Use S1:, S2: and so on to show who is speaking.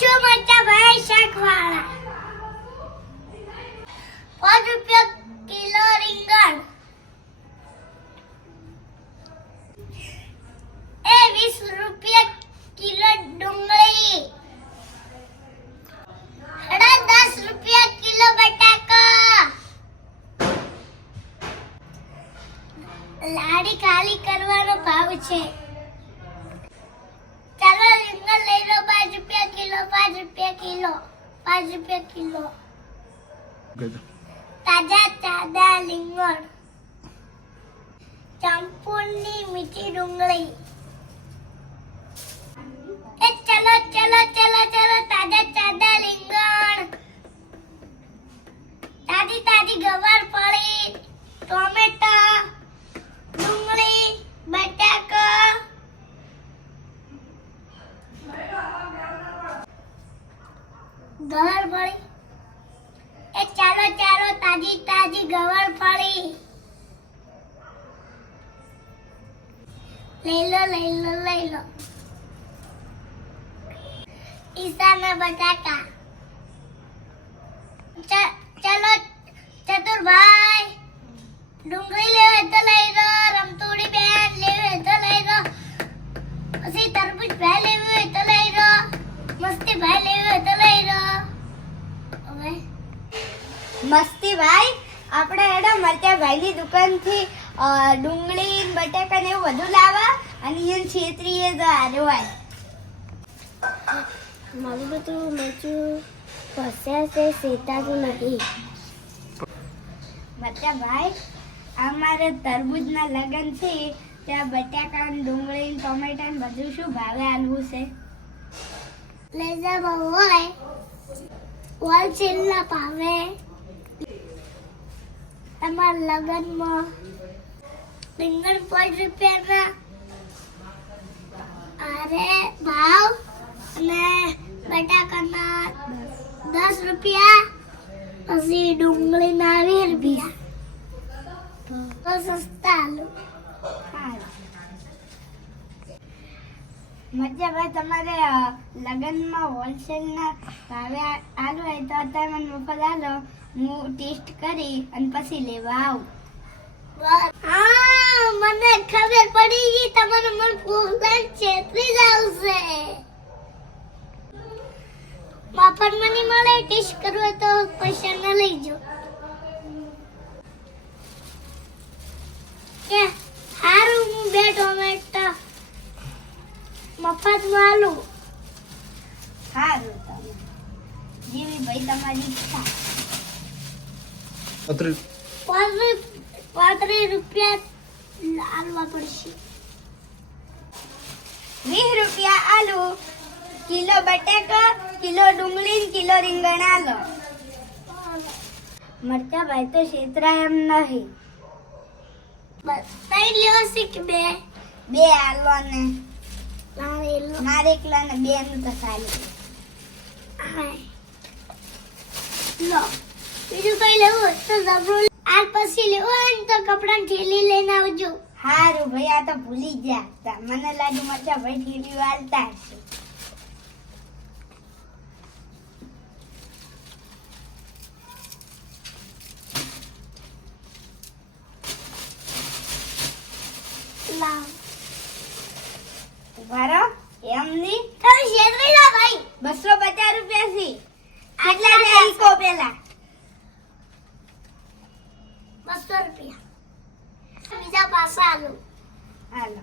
S1: છું મરચા ભાઈ શાકવાળા. પાંચ રૂપિયા કિલો રીંગણ. એ વીસ રૂપિયા કિલો ડુંગળી. સાડા દસ રૂપિયા કિલો બટાકા. લાડી ખાલી કરવાનો ભાવ છે. ચાલો રીંગણ લઈ પાંચ રૂપિયા કિલો પાંચ રૂપિયા કિલો પાંચ રૂપિયા કિલો. તાજા તાજા રીંગણ ચંપુરની મીઠી ડુંગળી. એ ચલો ચલો ચલો ચલો તાજા તાજા લીંગણ તાજી તાજી ગવાર પડી ટોમેટા ડુંગળી બટાકા ગવાર એ ચાલો ચાલો, તાજી તાજી ગવાર લઈ લો લઈ લો લઈ લો. ઈસાના બટાકા. ચલો, ચતુરભાઈ, ડુંગળી લેવે તો લઈ લો, રમતુડી બેન લેવે તો લઈ લો. પછી તરબૂચ ભાઈ લેવું હોય તો લઈ લો, મસ્તી ભાઈ લેવું હોય તો લઈ લો હવે
S2: મસ્તી ભાઈ. આપણે એડો મરચા ભાઈની દુકાનથી ડુંગળી બટાકા ને એવું બધું લાવવા અને એ છેતરીએ તો હારું હોય.
S1: મારું બધું મરચું ફસ્યા છે શેતાતું નથી.
S2: મરચા ભાઈ અમારે તરબૂજના લગ્ન છે. ત્યાં બટાકા ને ડુંગળી ને ટોમેટા ને બધું શું ભાવે આલવું છે?
S1: લઈ બહુ હોય. હોલસેલના ભાવે. તમારા લગનમાં. રીંગણ પાંચ રૂપિયાના અરે ભાવ અને બટાકાના દસ રૂપિયા, પછી ડુંગળીના વીસ રૂપિયા. સસ્તા આલુ.
S2: મરચા ભાઈ તમારે લગ્નમાં હોલસેલના ભાવે આલુ હોય તો અત્યારે મને મફત આલો. હું ટેસ્ટ કરી અને પછી લેવા આવું.
S1: હા, મને ખબર પડી ગઈ, તમારું મન ફૂલદાન છેતરી જ આવશે. મફત મને મળે, ટેસ્ટ કરવું તો પૈસા ન લઈ જો હારું હું બે ટોમેટા મફતમાં આલું
S2: સારું તમે. જેવી ભાઈ તમારી ઈચ્છા.
S1: પાંત્રીસ. પાંત્રીસ રૂપિયા આલવા પડશે.
S2: વીસ રૂપિયા આલુ કિલો બટેકા કિલો ડુંગળી કિલો રીંગણ આલો મરચા ભાઈ તો છેતરાય એમ નહીં.
S1: બસ લેવો છે બે.
S2: બે આલો ને
S1: મારે
S2: એકલા ને બે તો
S1: સારું લો બીજું કઈ લેવું તો જબરું આ પછી લેવું હોય તો કપડાં થેલી લઈને આવજો
S2: હારું ભાઈ આ તો ભૂલી ગયા મને લાગ્યું મરચા ભાઈ ઠીલી વાળતા હશે
S1: લાવ
S2: ઉભારો એમ નહીં
S1: તમે શેતરી લો ભાઈ.
S2: બસો પચાસ રૂપિયા થી કેટલા છે ઈકો પેલા?
S1: બસો રૂપિયા. બીજા પાસા આલો.
S2: હાલો.